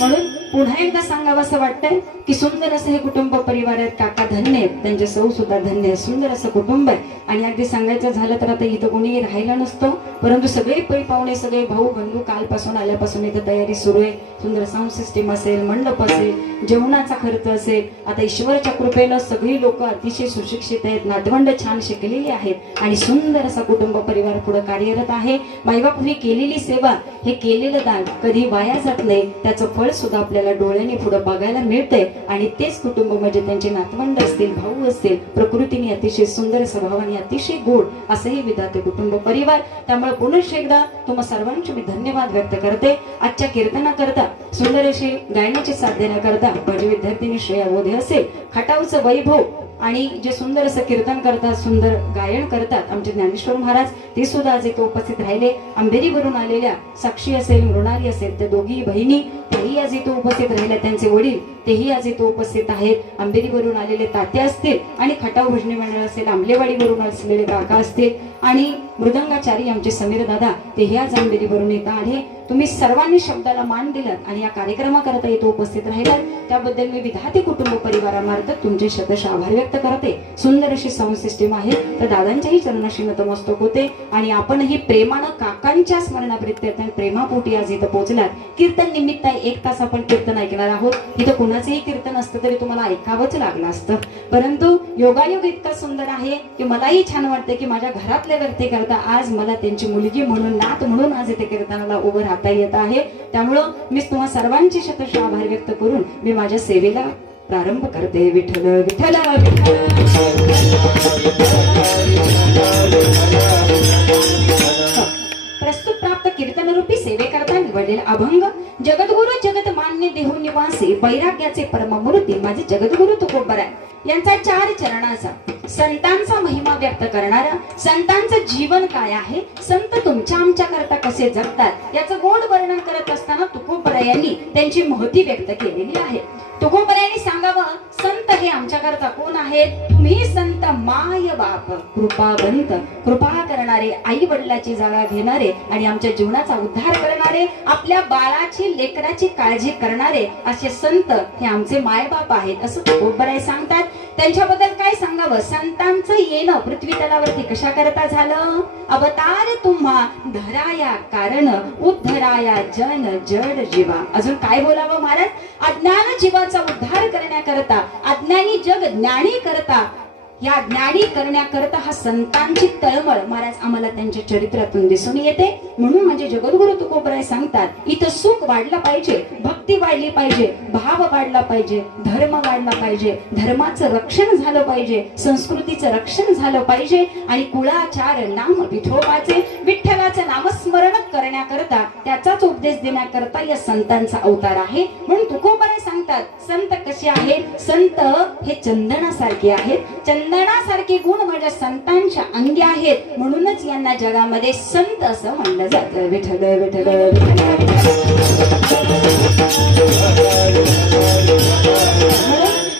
म्हणून पुन्हा एकदा सांगावं असं वाटतंय की सुंदर असं हे कुटुंब परिवार आहेत. काका धन्य आहेत, त्यांचे सौ सुद्धा धन्य आहे. सुंदर असं कुटुंब आहे. आणि अगदी सांगायचं झालं तर आता इथं कोणी राहिलं नसतं, परंतु सगळे पै पाहुणे सगळे भाऊ बंधू कालपासून आल्यापासून इथं तयारी सुरू आहे. सुंदर साऊंड सिस्टीम असेल, मंडप असेल, जेवणाचा खर्च असेल. आता ईश्वराच्या कृपेनं सगळी लोक अतिशय सुशिक्षित आहेत, नातवंड छान शिकलेली आहेत आणि सुंदर असा कुटुंब परिवार पुढे कार्यरत आहे. मायबापूंनी केलेली सेवा, हे केलेलं दान कधी वाया जात नाही. त्याचं फळ सुद्धा आपल्याला डोळ्याने पुढे बघायला मिळतंय. आणि तेच कुटुंब म्हणजे त्यांचे नातवंड असतील, भाऊ असतील, प्रकृतीने अतिशय सुंदर स्वभावाने अतिशय गोड असंही विधाते कुटुंब परिवार. त्यामुळे पुन्हा एकदा तुम्हा सर्वांचे मी धन्यवाद व्यक्त करते. आजच्या कीर्तनाकरता, सुंदर अशी गायनाची साथ देण्याकरता माझे विद्यार्थिनी श्रेया बोधे असेल, खटावचं वैभव आणि जे सुंदर असं कीर्तन करतात, सुंदर गायन करतात आमचे ज्ञानेश्वर महाराज, ते सुद्धा आज इथे उपस्थित राहिले. अंधेरीवरून आलेल्या साक्षी असेल, मृणाली असेल, त्या दोघी बहिणी तेही आज इथे उपस्थित राहिल्या. त्यांचे वडील तेही आज इथे उपस्थित आहेत. अंधेरीवरून आलेले तात्या असतील आणि खटाव भजनी मंडळ असेल, आंबलेवाडीवरून असलेले काका असतील आणि मृदंगाचारी आमचे समीर दादा, तेही आज अंधेरीवरून येत आहे. तुम्ही सर्वांनी शब्दाला मान दिलात आणि या कार्यक्रमाकरता इथे उपस्थित राहिलात, त्याबद्दल मी विधाते कुटुंब परिवारामार्फत तुमचे शतश आभार व्यक्त करते. सुंदर अशी साऊंड सिस्टीम आहे, तर दादांच्याही चरणाशी नतमस्तक होते. आणि आपणही प्रेमानं काकांच्या स्मरणाप्रित्यर्थ प्रेमापोटी आज इथं पोहोचलात. कीर्तन निमित्त 1 तास आपण कीर्तन ऐकणार आहोत. इथं कोणाचंही कीर्तन असतं तरी तुम्हाला ऐकावंच लागलं असतं, परंतु योगायोग इतका सुंदर आहे की मलाही छान वाटते की माझ्या घरातल्या व्यक्ती करता आज मला त्यांची मुलगी म्हणून, नात म्हणून आज इथे कीर्तनाला उभं राहता येत आहे. त्यामुळं मी तुम्हा सर्वांचे शतश आभार व्यक्त करून मी माझ्या सेवेला प्रारंभ करते. विठ्ठल विठ्ठल प्रस्तुत प्राप्त कीर्तनरूपी सेवेकरता निवडलेला अभंग जगद्गुरु जगत मान्य देहू निवासी वैराग्याचे परममूर्ती माझे जगद्गुरु तुकोबराय यांचा 4 चरणाचा संतांचा महिमा व्यक्त करणारा, संतांचं जीवन काय आहे, संत तुमच्या आमच्या करता कसे जगतात याचं गोड वर्णन करत असताना तुकोबरायांनी त्यांची महती व्यक्त केलेली आहे. तुकोबरायांनी सांगावं, संत हे आमच्या करता कोण आहेत? तुम्ही संत माय बाप, कृपावंत, कृपा करणारे, आई वडिलाची जागा घेणारे आणि आमच्या जीवनाचा उद्धार करणारे, आपल्या बाळाची लेकराची काळजी करणारे असे संत हे आमचे मायबाप आहेत असं तुकोबराय सांगतात. त्यांच्याबद्दल काय सांगावं? संतांचं येणं पृथ्वी तलावरती कशा करता झालं? अवतार तुम्हा धराया कारण उद्धराया जन जड जीवा. अजून काय बोलावं महाराज? अज्ञान जीवाचा उद्धार करण्याकरता, अज्ञानी जग ज्ञानी करता, या ज्ञानी करण्याकरता हा संतांची तळमळ महाराज आम्हाला त्यांच्या चरित्रातून दिसून येते. म्हणून म्हणजे जगद्गुरु तुकोबराय सांगतात, इथं सुख वाढलं पाहिजे, भक्ती वाढली पाहिजे, भाव वाढला पाहिजे, धर्म वाढला पाहिजे, धर्माचं रक्षण झालं पाहिजे, संस्कृतीचं रक्षण झालं पाहिजे आणि कुळाचार नाम विठोबाचे, विठ्ठलाचं नामस्मरण करण्याकरता, त्याचाच उपदेश देण्याकरता या संतांचा अवतार आहे. म्हणून तुकोबराय सांगतात, संत कसे आहेत? संत हे चंदनासारखे आहेत. चंदनासारखे गुण माझ्या संतांच्या अंगी आहेत. म्हणूनच यांना जगामध्ये संत असं म्हणलं जातं. विठ्ठल विठ्ठल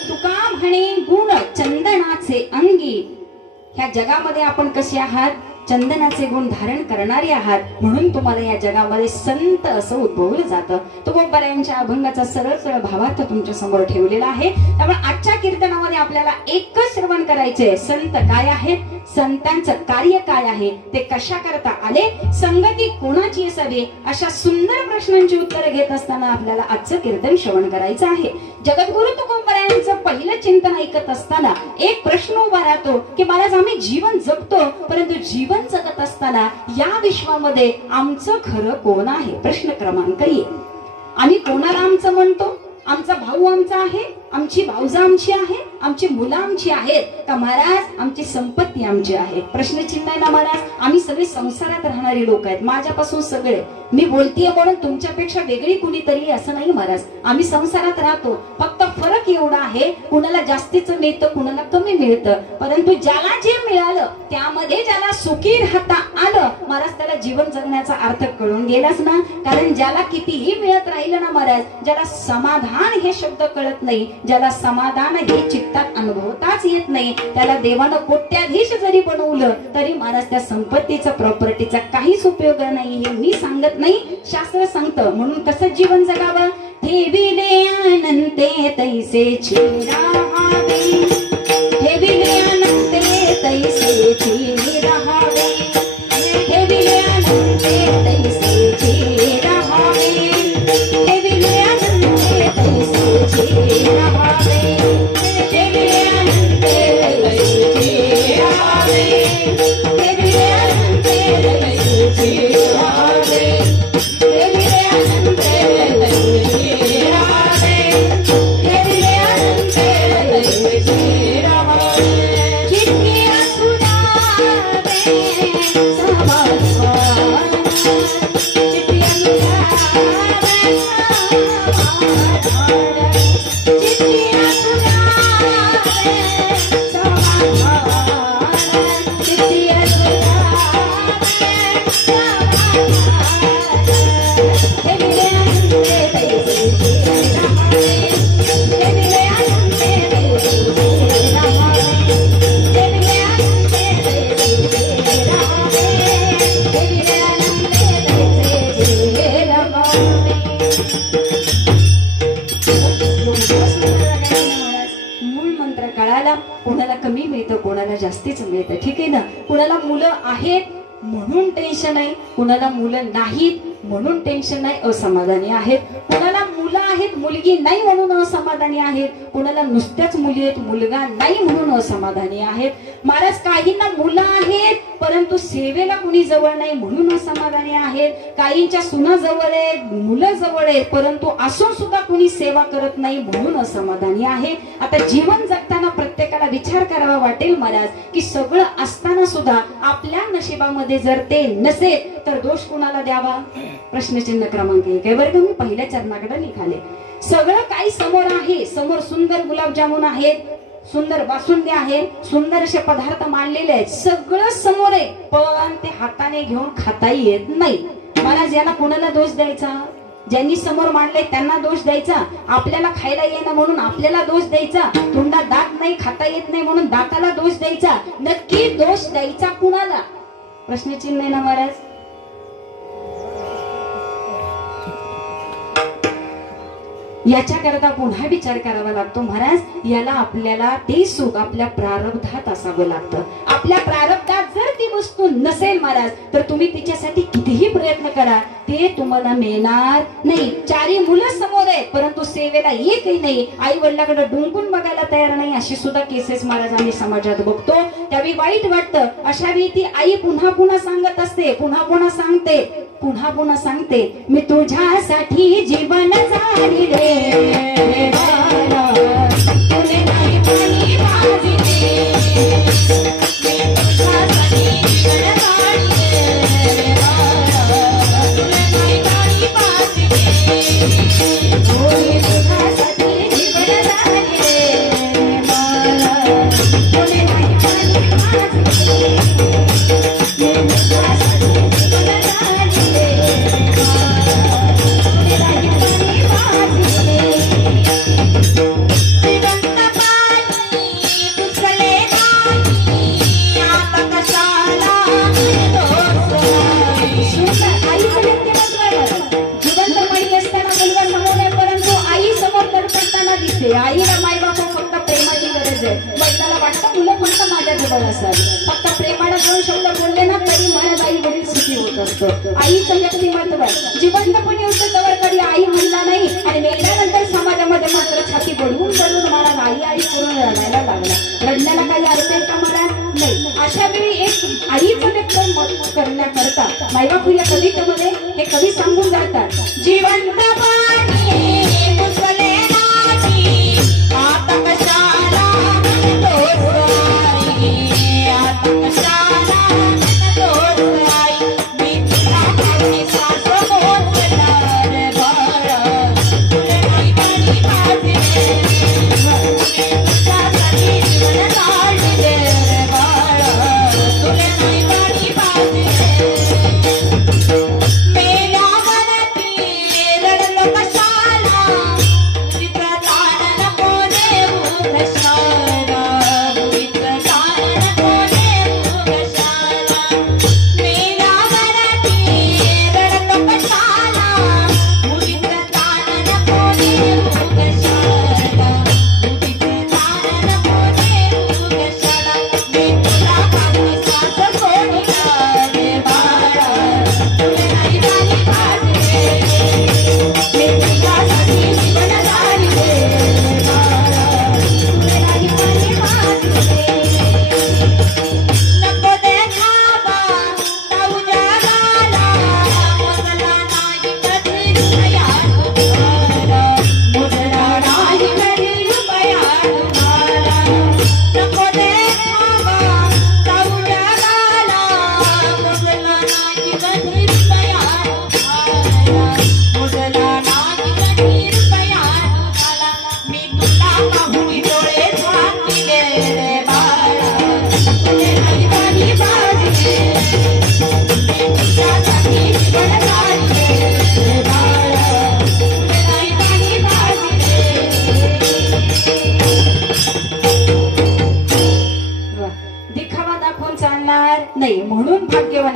तुका म्हणे गुण चंदनाचे अंगी. ह्या जगामध्ये आपण कसे आहात? चंदनाचे गुण धारण करणारे आहात. म्हणून तुम्हाला या जगामध्ये संत असं उद्भवलं जातं. तुकोबरायांच्या अभंगाचा सरळ सरळ भावार्थ तुमच्या समोर ठेवलेला आहे. त्यामुळे आजच्या कीर्तनामध्ये आपल्याला एकच श्रवण करायचे, संत काय आहेत, संतांचं कार्य काय आहे, ते कशा करता आले, संगती कोणाची असावी, अशा सुंदर प्रश्नांची उत्तरं घेत असताना आपल्याला आजचं कीर्तन श्रवण करायचं आहे. जगद्गुरु तुकोबरायांचं पहिलं चिंतन ऐकत असताना एक प्रश्न उभा राहतो की महाराज आम्ही जीवन जगतो, परंतु जीवन जगत असताना या विश्वामध्ये आमचं खरं कोण आहे? प्रश्न क्रमांक 1. आम्ही कोणाला आमचं म्हणतो? आमचा भाऊ आमचा आहे, आमची भाऊजा आमची आहे, आमची मुलं आमची आहेत का महाराज आमची संपत्ती आमची आहे? प्रश्नचिन्ह आहे ना महाराज. आम्ही सगळे संसारात राहणारी लोक आहेत. माझ्यापासून सगळे, मी बोलतीये म्हणून तुमच्यापेक्षा वेगळी कुणीतरी असं नाही महाराज. आम्ही संसारात राहतो. फक्त फरक एवढा आहे, कुणाला जास्तीचं मिळतं, कुणाला कमी मिळतं, परंतु ज्याला जे मिळालं त्यामध्ये ज्याला सुखी राहता आलं महाराज, त्याला जीवन जगण्याचा अर्थ कळून गेलाच ना. कारण ज्याला कितीही मिळत राहिलं ना महाराज, ज्याला समाधान हे शब्द कळत नाही, ज्याला समाधान हे चित्तात अनुभवताच येत नाही, त्याला देवानं कोट्याधीश जरी बनवलं तरी महाराज त्या संपत्तीचा, प्रॉपर्टीचा काहीच उपयोग नाही. हे मी सांगत नाही, शास्त्र सांगतं. म्हणून कसं जीवन जगावं? ठेविले अनंते तैसेची राहावे, ठेविले अनंते तैसेची राहावे, ठेविले अनंते तैसेची राहावे, ठेविले अनंते तैसेची राहावे, ठेविले अनंते तैसेची राहावे, ठेविले अनंते तैसेची राहावे, ठेविले अनंते तैसेची राहावे, ठेविले अनंते तैसेची राहावे. चित्ती असुरावे समाधान, चित्ती असुरावे समाधान, चित्ती असुरावे समाधान, चित्ती असुरावे समाधान. ठेविले अनंते तैसेची राहावे, ठेविले अनंते तैसेची राहावे, ठेविले अनंते तैसेची राहावे, ठेविले अनंते तैसेची राहावे. मूळ मंत्र कळाला. कोणाला कमी मिळतं, कोणाला जास्तीच मिळतं. ठीक आहे ना. कोणाला मुलं आहेत म्हणून टेन्शन आहे, कोणाला मुलं नाहीत म्हणून टेन्शन नाही, असमाधानी आहेत. कोणाला मुलं आहेत मुलगी नाही म्हणून असमाधानी आहेत, कोणाला नुसत्याच मुली आहेत मुलगा नाही म्हणून असमाधानी आहेत. महाराज काहींना मुलं आहेत परंतु सेवेला कुणी जवळ नाही म्हणून असमाधानी आहेत. काहींच्या सुना जवळ आहेत, मुलं जवळ आहेत परंतु असून सुद्धा कुणी सेवा करत नाही म्हणून असमाधानी आहे. आता जीवन जगताना प्रत्येकाला विचार करावा वाटेल महाराज की सगळं असताना सुद्धा आपल्या नशिबामध्ये जर ते नसेल तर दोष कुणाला द्यावा. प्रश्नचिन्ह क्रमांक 1 आहे बरं का. मी पहिल्या चरणाकडे निघाले. सगळं काही समोर आहे. समोर सुंदर गुलाबजामुन आहेत, सुंदर बासुंदी आहे, सुंदर असे पदार्थ मांडलेले आहेत. सगळं समोर आहे पण ते हाताने घेऊन खाताही येत नाही. महाराज याला कोणाला दोष द्यायचा? ज्यांनी समोर मांडले त्यांना दोष द्यायचा? आपल्याला खायला येणं म्हणून आपल्याला दोष द्यायचा? तोंडात दात नाही, खाता येत नाही म्हणून दाताला दोष द्यायचा? नक्की दोष द्यायचा कुणाला? प्रश्नचिन्ह आहे ना महाराज. याच्याकरता पुन्हा विचार करावा लागतो महाराज. याला आपल्याला ते सुख आपल्या प्रारब्धात असावं लागतं. आपल्या प्रारब्धात जर ती वस्तू नसेल महाराज तर तुम्ही तिच्यासाठी कितीही प्रयत्न करा ते तुम्हाला मिळणार नाही. 4 मुलं समोर आहेत परंतु सेवेला एकही नाही, आई वडिलांकडे डुंकून बघायला तयार नाही, अशी सुद्धा केसेस महाराज आम्ही समाजात बघतो. त्यावेळी वाईट वाटतं. अशा वेळी ती आई पुन्हा पुन्हा सांगत असते, पुन्हा पुन्हा सांगते, पुन्हा पुन्हा सांगते, मी तुझ्यासाठी जीवन जाळले बाळा, तुने नाही पाणी वाजले, मी तुझ्यासाठी जीवन जाळले बाळा, तुने नाही पाणी वाजले, मी तुझ्यासाठी जीवन जाळले बाळा, तुने नाही पाणी वाजले, मी तुझ्यासाठी जीवन जाळले. आईला मायबाप फक्त प्रेमाची गरज आहे. वडिलाला वाटतं मुलं फक्त माझ्या जवळ असावी. फक्त प्रेमाला 2 शब्द बोलले ना तरी महाराज आई वडील सुखी होत असतो. आईचं व्यक्तिमत्व जिवंतपणे होतं तवर कधी आई म्हणला नाही आणि मेल्यानंतर समाजामध्ये मात्र छाती बडवून बडवून महाराज आई आई करून रडायला लागला. रडण्याला काही अर्थ आहे का महाराज? नाही. अशा वेळी एक आईचं व्यक्त करण्याकरता मायबाप या कवितेमध्ये हे कवी सांगून जातात, जिवंत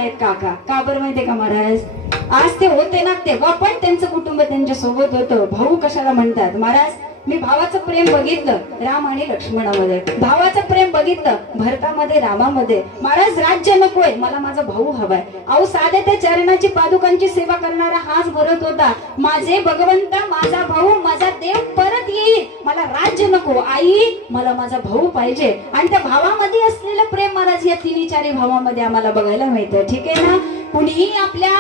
आहेत काका. का बरं माहितीये का महाराज, आज ते होते ना तेव्हा पण त्यांचं कुटुंब त्यांच्या सोबत होतं. भाऊ कशाला म्हणतात महाराज, मी भावाचं प्रेम बघितलं राम आणि लक्ष्मणामध्ये, भावाचं प्रेम बघितलं भरतामध्ये रामामध्ये. महाराज राज्य नकोय, मला माझा भाऊ हवाय. अहो साध्या त्या चरणाची पादुकांची सेवा करणारा हाच भरत होता, माझे भगवंता माझा भाऊ माझा देव परत येईल, मला राज्य नको आई, मला माझा भाऊ पाहिजे. आणि त्या भावामध्ये असलेलं प्रेम महाराज या तिन्ही चारी भावामध्ये आम्हाला बघायला मिळतं. ठीक आहे ना. कुणीही आपल्या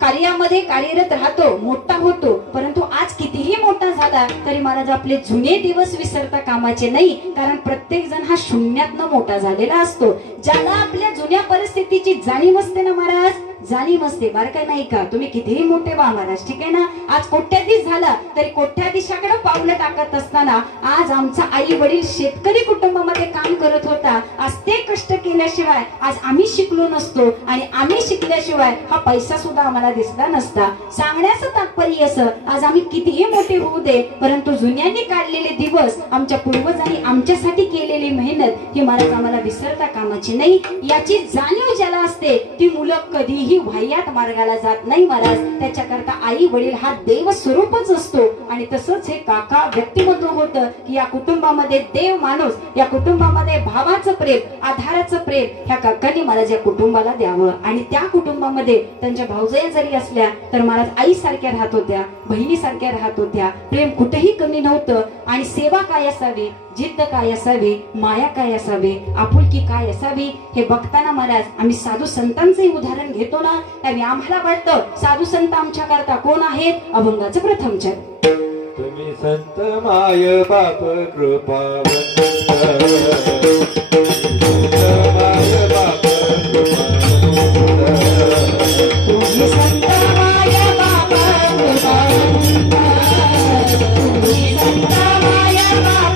कार्यामध्ये कार्यरत राहतो, मोठा होतो, परंतु आज कितीही मोठा झाला तरी महाराज आपले जुने दिवस विसरता कामाचे नाही. कारण प्रत्येक जण हा शून्यातनं मोठा झालेला असतो. ज्याला आपल्या जुन्या परिस्थितीची जाणीव असते ना महाराज, जाणीव असते बरं काय नाही का. तुम्ही कितीही मोठे व्हा महाराज, ठीक आहे ना. आज कोट्याधीश झाला तरी कोट्याधीशाकडे पावलं टाकत असताना आज आमचा आई वडील शेतकरी कुटुंबामध्ये काम करत होता. आज ते कष्ट केल्याशिवाय आज आम्ही शिकलो नसतो आणि आम्ही शिकल्याशिवाय हा पैसा सुद्धा आम्हाला दिसला नसता. सांगण्याचं तात्पर्य असं, आज आम्ही कितीही मोठे होऊ दे परंतु जुन्यांनी काढलेले दिवस, आमच्या पूर्वजांनी आमच्यासाठी केलेली मेहनत ही महाराज आम्हाला विसरता कामाची नाही. याची जाणीव ज्याला असते ती मुलं कधीही वाह्यात मार्गाला जात नाही महाराज. त्याच्याकरता आई वडील हा देव स्वरूपच असतो. आणि तसंच हे काका व्यक्तिमत्व होतं की या कुटुंबामध्ये देव माणूस, या कुटुंबामध्ये भावाचं प्रेम, आधाराचं प्रेम ह्या काकांनी महाराज या कुटुंबाला द्यावं. आणि त्या कुटुंबामध्ये त्यांच्या भावजया जरी असल्या तर महाराज आई सारख्या राहत होत्या, बहिणी सारख्या राहत होत्या. प्रेम कुठेही कमी नव्हतं. आणि सेवा काय असावी, जिद्द काय असावी, माया काय असावी, आपुलकी काय असावी हे बघताना महाराज आम्ही साधू संतांचे उदाहरण घेतो ना, त्यावेळी आम्हाला वाटतं साधू संत आमच्या करता कोण आहेत, अभंगाचं प्रथमचर. तुम्ही संत माय बाप कृपावंत, माय बाप तुम्ही संत माय बाप कृपावंत, तुम्ही संत माय बाप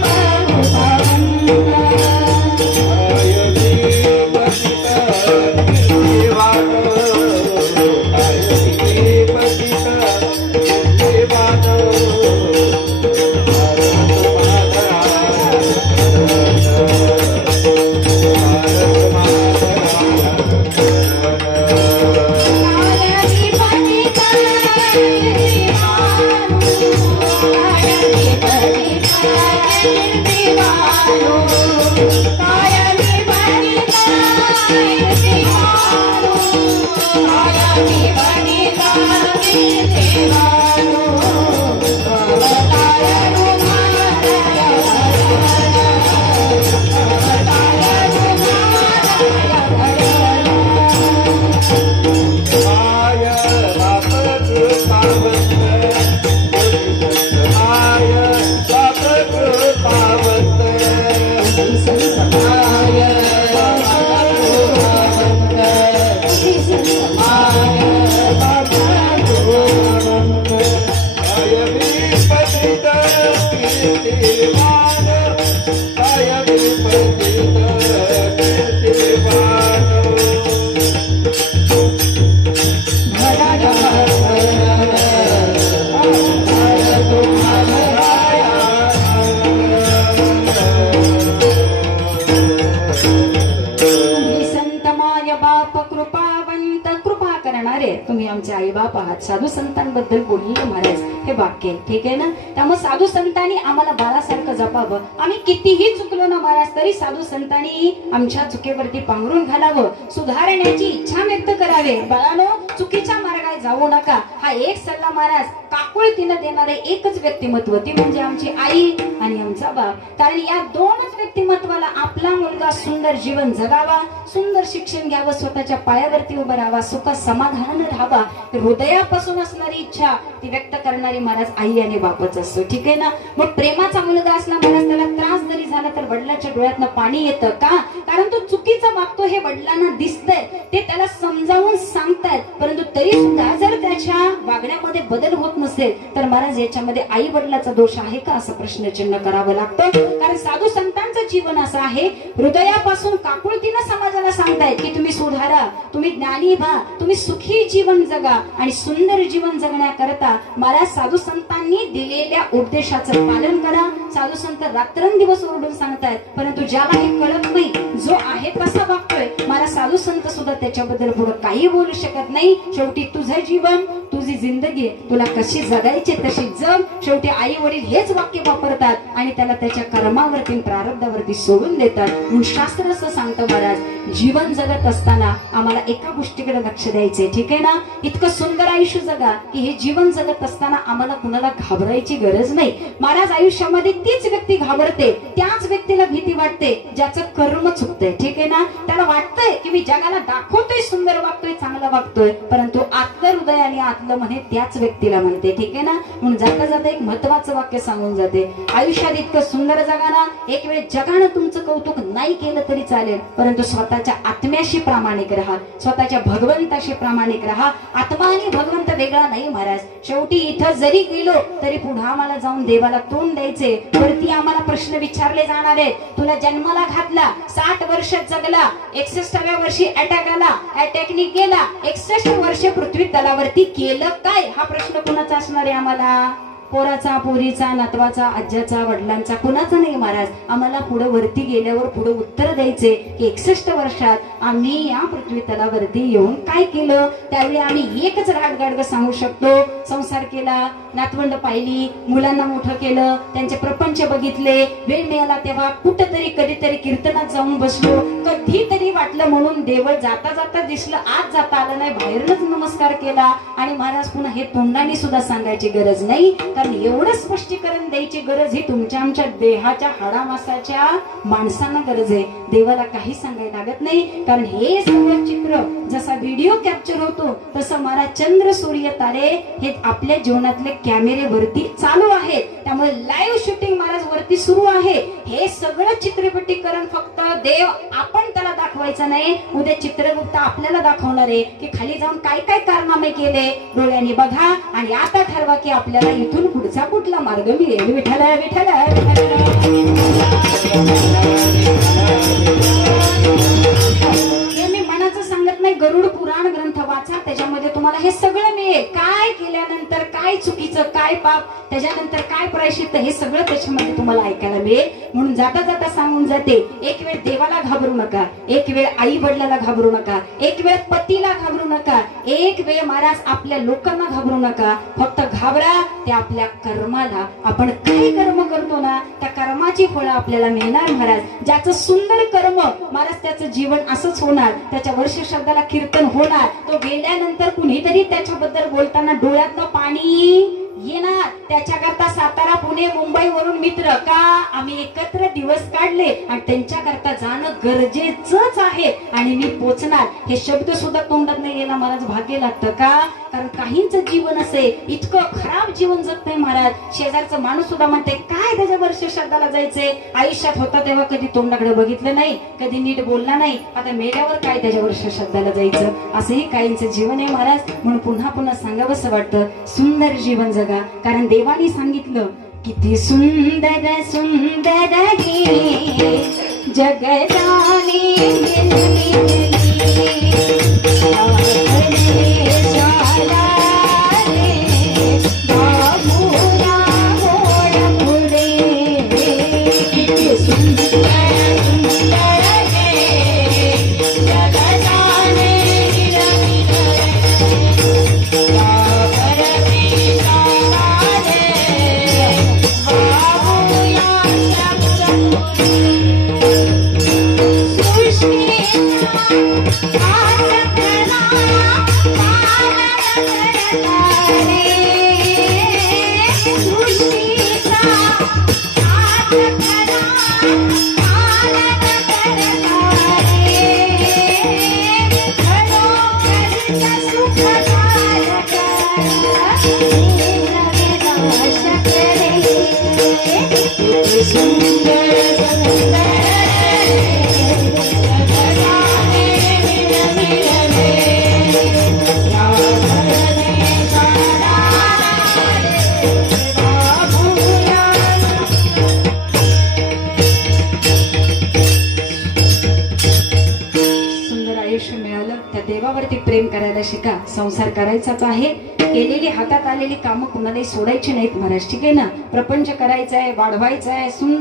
आई बाप आहात. साधू संतांबद्दल बोलले महाराज हे वाक्य, ठीक आहे ना. त्यामुळे साधू संतांनी आम्हाला बाळासारखं जपावं. आम्ही कितीही चुकलो ना महाराज तरी साधू संतांनी आमच्या चुकीवरती पांघरून घालावं, सुधारण्याची इच्छा व्यक्त करावे. बाळानो चुकीच्या मार्गात जाऊ नका. हा एक सल्ला महाराज काकुळतीनं देणारे एकच व्यक्तिमत्व ती म्हणजे आमची आई आणि आमचा बाप. कारण या दोनच व्यक्तिमत्वाला आपला मुलगा सुंदर जीवन जगावा, सुंदर शिक्षण घ्यावं, स्वतःच्या पायावरती उभं राहावा, सुख समाधानानं राहावा, हृदयापासून असणारी इच्छा ती व्यक्त करणारी महाराज आई आणि बापच असतो, ठीक आहे ना. मग प्रेमाचा मुलगा असला महाराज त्याला त्रास जरी झाला तर वडिलांच्या डोळ्यातनं पाणी येतं का? कारण तो चुकीचा वागतो हे वडिलांना दिसतंय, ते त्याला समजावून सांगतायत, परंतु तरी सुद्धा जर त्याच्या वागण्यामध्ये बदल होत नसेल तर महाराज याच्यामध्ये आई वडिलाचा दोष आहे का असं प्रश्नचिन्ह करावं लागतं. कारण साधू संतांचं जीवन असं आहे, हृदयापासून काकुळतीनं समाजाला सांगतायत की तुम्ही सुधारा, तुम्ही ज्ञानी व्हा, तुम्ही सुखी जीवन जगा आणि सुंदर जीवन जगण्याकरता महाराज साधू संतांनी दिलेल्या उपदेशाचं पालन करा. साधू संत रात्रंदिवस ओरडून सांगतायत, परंतु ज्याला हे कळत नाही, जो आहे तसा वागतोय. मला साधू संत सुद्धा त्याच्याबद्दल पुढे काही बोलू शकत नाही. शेवटी तुझं जीवन, तुझी जिंदगी, तुला कशी जगायची तशी जग. शेवटी आई वडील हेच वाक्य वापरतात आणि त्याला त्याच्या कर्मावरती प्रारब्धावरती सोडून देतात. म्हणून शास्त्र असं सांगतं महाराज, जीवन जगत असताना आम्हाला एका गोष्टीकडे लक्ष द्यायचे, ठीक आहे ना. इतकं सुंदर आयुष्य जगा की हे जीवन जगत असताना आम्हाला कुणाला घाबरायची गरज नाही. महाराज आयुष्यामध्ये तीच व्यक्ती घाबरते, त्याच व्यक्तीला भीती वाटते ज्याचं कर्म चुकतंय, ठीक आहे ना. त्याला वाटतंय की मी जगाला दाखवतोय सुंदर वागतोय, चांगला वागतोय, परंतु आतलं हृदय आणि आतलं मन हे त्याच व्यक्तीला म्हणते, ठीक आहे ना. म्हणून जाता जाता एक महत्वाचं वाक्य सांगून जाते, आयुष्यात इतकं सुंदर जगाना. एक वेळ जगानं तुमचं कौतुक नाही केलं तरी चालेल, परंतु स्वतःच्या आत्म्याशी प्रामाणिक राहा, स्वतःच्या भगवंताशी प्रामाणिक राहा. आत्मा आणि भगवंत वेगळा नाही महाराज. शेवटी इथं जरी गेलो तरी पुढे आम्हाला जाऊन देवाला तोंड द्यायचे. वरती आम्हाला प्रश्न विचारले जाणार आहेत. तुला जन्माला घातला, 60 वर्ष जगला, 61व्या वर्षी अटॅक आला, अटॅकनी गेला, 61 वर्ष पृथ्वी तलावरती केलं काय? हा प्रश्न कुणाचा असणार आहे आम्हाला? पोराचा, पोरीचा, नातवाचा, आज्याचा, वडिलांचा, कुणाचा नाही महाराज. आम्हाला पुढे वरती गेल्यावर पुढे उत्तर द्यायचे की 61 वर्षात आम्ही या पृथ्वी तलावरती येऊन काय केलं. त्यावेळी आम्ही एकच राडगाडग सांगू शकतो, संसार केला, नातवंड पाहिली, मुलांना मोठं केलं, त्यांचे प्रपंच बघितले, वेळ मिळाला तेव्हा कुठंतरी कधीतरी कीर्तनात जाऊन बसलो, कधीतरी वाटलं म्हणून देवळ जाता जाता दिसलं, आज जाता आलं नाही, बाहेरच नमस्कार केला. आणि महाराज पुन्हा हे तोंडाने सुद्धा सांगायची गरज नाही, कारण एवढं स्पष्टीकरण द्यायची गरज ही तुमच्या आमच्या देहाच्या हाडामासाच्या माणसांना गरज आहे. देवाला काही सांगायला लागत नाही, कारण हे सगळं चित्र जसा व्हिडिओ कॅप्चर होतो तसं मला चंद्र, सूर्य, तारे हे आपल्या जीवनातले कॅमेरे वरती चालू आहेत. त्यामुळे लाईव्ह शूटिंग महाराज वरती सुरू आहे. हे सगळं चित्रपटीकरण फक्त देव आपण त्याला दाखवायचं नाही, उद्या चित्रगुप्त आपल्याला दाखवणार आहे की खाली जाऊन काय काय कारनामे केले. डोळ्यांनी बघा आणि आता ठरवा की आपल्याला इथून पुढचा कुठला मार्ग मिळेल. विठ्ठल विठ्ठल हे मी मनाचं सांगत नाही. गरुड पुराण ग्रंथ वाचा, त्याच्यामध्ये तुम्हाला हे सगळं मिळेल. काय केल्यानंतर काय चुकीचं, काय पाप, त्याच्यानंतर काय प्रायश्चित्त, हे सगळं त्याच्यामध्ये तुम्हाला ऐकायला मिळेल. म्हणून जाता जाता सांगून जाते, एक वेळ देवाला घाबरू नका, एक वेळ आई वडिलाला घाबरू नका, एक वेळ पतीला घाबरू नका, एक वेळ महाराज आपल्या लोकांना घाबरू नका. फक्त घाबरा त्या आपल्या कर्माला. आपण काय कर्म करतो ना त्या कर्माची फळं आपल्याला मिळणार महाराज. ज्याचं सुंदर कर्म महाराज त्याचं जीवन असंच होणार, त्याच्या वर्ष शब्दाला कीर्तन होणार. तो गेल्यानंतर कुणीतरी त्याच्याबद्दल बोलताना डोळ्यातनं पाणी येणार. त्याच्याकरता सातारा, पुणे, मुंबईवरून मित्र का आम्ही एकत्र दिवस काढले आणि त्यांच्याकरता जाणं गरजेचंच आहे. आणि मी पोचणार हे शब्द सुद्धा तोंडात नाही गेला महाराज, भाग्य लागतं का? कारण काहींचं जीवन असे इतकं खराब जीवन जगतंय महाराज. शेजारचं माणूस सुद्धा म्हणते काय त्याच्या वर्ष श्राद्धाला जायचंय, आयुष्यात होता तेव्हा कधी तोंडाकडे बघितलं नाही, कधी नीट बोलला नाही, आता मेल्यावर काय त्याच्या वर्ष श्राद्धाला जायचं. असंही काहींचं जीवन आहे महाराज. म्हणून पुन्हा पुन्हा सांगावंसं वाटतं, सुंदर जीवन जगा. कारण देवानी सांगितलं, किती सुंदर सुंदर हे जगदाने प्रेम करायला शिका. संसार करायचाच आहे. केलेली हातात आलेली कामं कुणालाही सोडायची नाहीत महाराज, ठीक आहे ना. प्रपंच करायचा आहे, वाढवायचा आहे, सुंदर